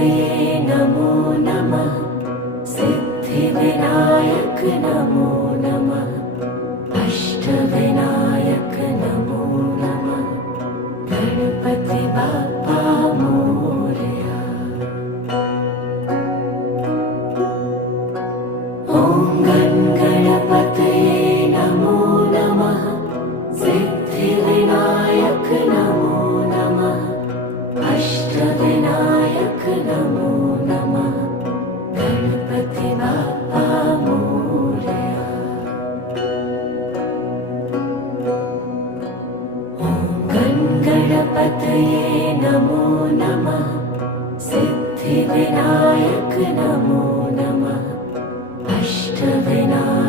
गणपतये नमो नमः। सिद्धिविनायक नमो नमः। अष्टविनायक नमो नमः। गणपति बाप्पा मोरया। ॐ गणपतये नमो नमः। सिद्धिविनायक नमो नमः। अष्टविनायक नमो नमः। गणपति बाप्पा मोरया। ॐ गणपतये नमो नमः। सिद्धिविनायक नमो नमः। अष्टविनायक